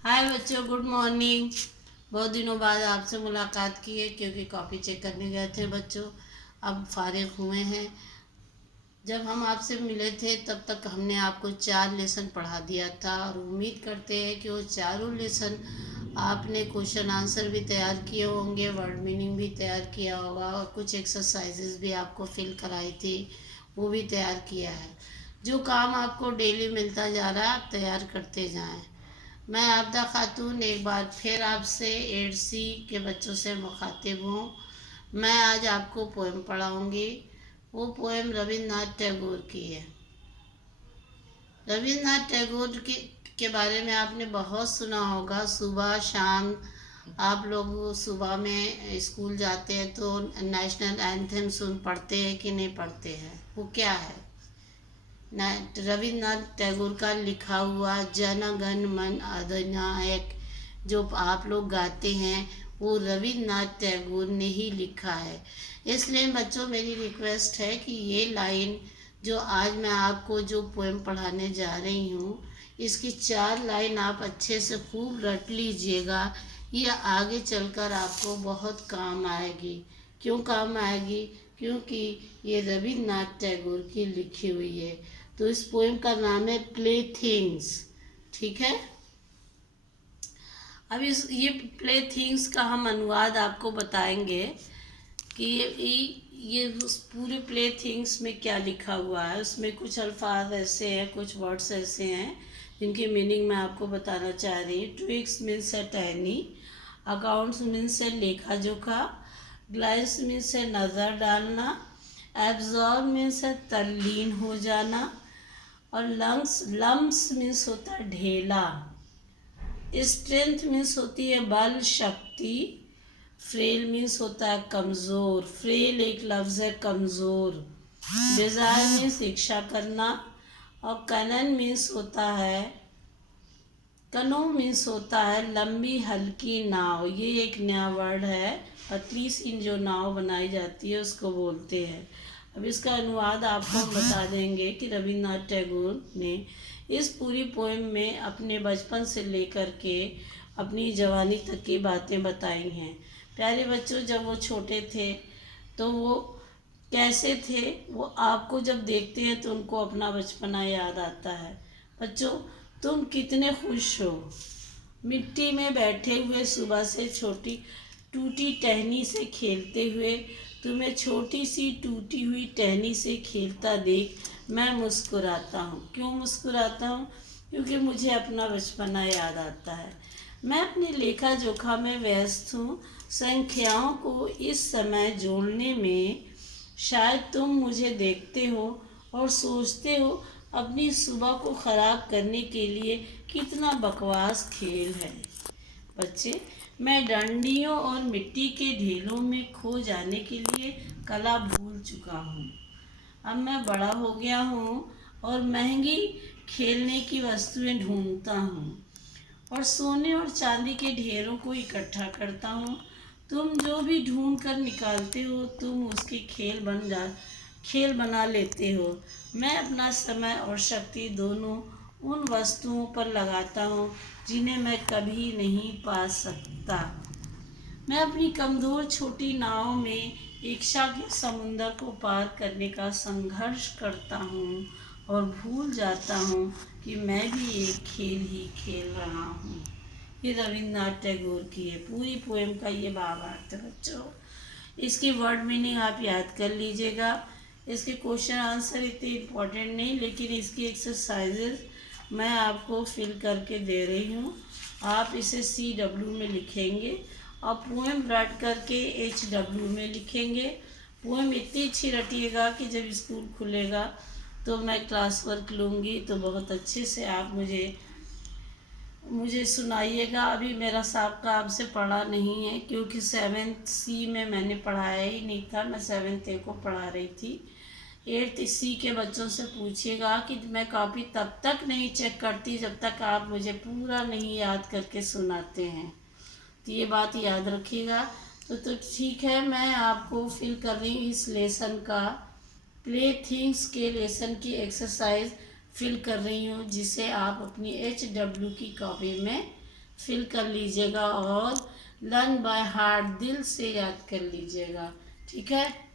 हाय बच्चों, good morning. बहुत दिनों बाद आपसे मुलाकात की है क्योंकि कॉपी चेक करने गए थे बच्चों। अब फारिग हुए हैं। जब हम आपसे मिले थे तब तक हमने आपको 4 लेसन पढ़ा दिया था और उम्मीद करते हैं कि वो चारों लेसन आपने क्वेश्चन आंसर भी तैयार किए होंगे, वर्ड मीनिंग भी तैयार किया होगा और कुछ एक्सरसाइजेज भी आपको फिल कराई थी, वो भी तैयार किया है। जो काम आपको डेली मिलता जा रहा है आप तैयार करते जाएं। मैं आबदा खातून एक बार फिर आपसे 8C के बच्चों से मुखातिब हूँ। मैं आज आपको पोएम पढ़ाऊँगी। वो पोएम रविन्द्रनाथ टैगोर की है। रविन्द्रनाथ टैगोर के बारे में आपने बहुत सुना होगा। सुबह शाम आप लोग सुबह में स्कूल जाते हैं तो नेशनल एंथम सुन पढ़ते हैं कि नहीं पढ़ते हैं? वो क्या है? रविन्द्रनाथ टैगोर का लिखा हुआ जन गण मन अधिनायक जो आप लोग गाते हैं वो रविन्द्रनाथ टैगोर ने ही लिखा है। इसलिए बच्चों मेरी रिक्वेस्ट है कि ये लाइन जो आज मैं आपको जो पोएम पढ़ाने जा रही हूँ, इसकी 4 लाइन आप अच्छे से खूब रट लीजिएगा। ये आगे चलकर आपको बहुत काम आएगी। क्यों काम आएगी? क्योंकि ये रविन्द्रनाथ टैगोर की लिखी हुई है। तो इस पोएम का नाम है प्ले थिंग्स। ठीक है। अब ये प्ले थिंग्स का हम अनुवाद आपको बताएंगे कि ये उस पूरे प्ले थिंग्स में क्या लिखा हुआ है। उसमें कुछ अल्फाज ऐसे हैं, कुछ वर्ड्स ऐसे हैं जिनकी मीनिंग मैं आपको बताना चाह रही हूँ। ट्विक्स मीन्स है टहनी, अकाउंट्स मीन्स है लेखा जोखा, ग्लाइस मीन्स है नज़र डालना, एब्जॉर्ब मीन्स है तल्लीन हो जाना, और लम्स मीन्स होता है ढेला, स्ट्रेंथ मीन्स होती है बल शक्ति, फ्रेल मीन्स होता है कमज़ोर, फ्रेल एक लफ्ज़ है कमज़ोर, डिज़ायर मीन्स इच्छा करना, और कनन मीन्स होता है कनो मीन्स होता है लंबी हल्की नाव। ये एक नया वर्ड है। पतली सी जो नाव बनाई जाती है उसको बोलते हैं। अब इसका अनुवाद आपको हम बता देंगे कि रविन्द्रनाथ टैगोर ने इस पूरी पोएम में अपने बचपन से लेकर के अपनी जवानी तक की बातें बताई हैं। प्यारे बच्चों, जब वो छोटे थे तो वो कैसे थे, वो आपको जब देखते हैं तो उनको अपना बचपना याद आता है। बच्चों, तुम कितने खुश हो मिट्टी में बैठे हुए, सुबह से छोटी टूटी टहनी से खेलते हुए। तुम्हें छोटी सी टूटी हुई टहनी से खेलता देख मैं मुस्कुराता हूँ। क्यों मुस्कुराता हूँ? क्योंकि मुझे अपना बचपना याद आता है। मैं अपने लेखा जोखा में व्यस्त हूँ, संख्याओं को इस समय जोड़ने में। शायद तुम मुझे देखते हो और सोचते हो अपनी सुबह को ख़राब करने के लिए कितना बकवास खेल है। बच्चे, मैं डंडियों और मिट्टी के ढेलों में खो जाने के लिए कला भूल चुका हूँ। अब मैं बड़ा हो गया हूँ और महंगी खेलने की वस्तुएं ढूंढता हूँ और सोने और चांदी के ढेरों को इकट्ठा करता हूँ। तुम जो भी ढूंढ कर निकालते हो तुम उसकी खेल बना लेते हो। मैं अपना समय और शक्ति दोनों उन वस्तुओं पर लगाता हूँ जिन्हें मैं कभी नहीं पा सकता। मैं अपनी कमज़ोर छोटी नाव में इच्छा के समुंदर को पार करने का संघर्ष करता हूँ और भूल जाता हूँ कि मैं भी एक खेल ही खेल रहा हूँ। ये रविन्द्रनाथ टैगोर की है। पूरी पोएम का ये भावार्थ है बच्चों। इसकी वर्ड मीनिंग आप याद कर लीजिएगा। इसके क्वेश्चन आंसर इतने इम्पोर्टेंट नहीं, लेकिन इसकी एक्सरसाइजेज मैं आपको फिल करके दे रही हूँ। आप इसे CW में लिखेंगे और पोएम रट करके HW में लिखेंगे। पोएम इतनी अच्छी रटिएगा कि जब स्कूल खुलेगा तो मैं क्लास वर्क लूँगी तो बहुत अच्छे से आप मुझे सुनाइएगा। अभी मेरा साहब आपसे पढ़ा नहीं है क्योंकि 7C में मैंने पढ़ाया ही नहीं था। मैं 7th A को पढ़ा रही थी। 8th C के बच्चों से पूछिएगा कि मैं कॉपी तब तक नहीं चेक करती जब तक आप मुझे पूरा नहीं याद करके सुनाते हैं। तो ये बात याद रखिएगा। तो ठीक है, मैं आपको फिल कर रही हूँ इस लेसन का, प्ले थिंग्स के लेसन की एक्सरसाइज फिल कर रही हूँ, जिसे आप अपनी HW की कॉपी में फिल कर लीजिएगा और लर्न बाय हार्ट दिल से याद कर लीजिएगा। ठीक है।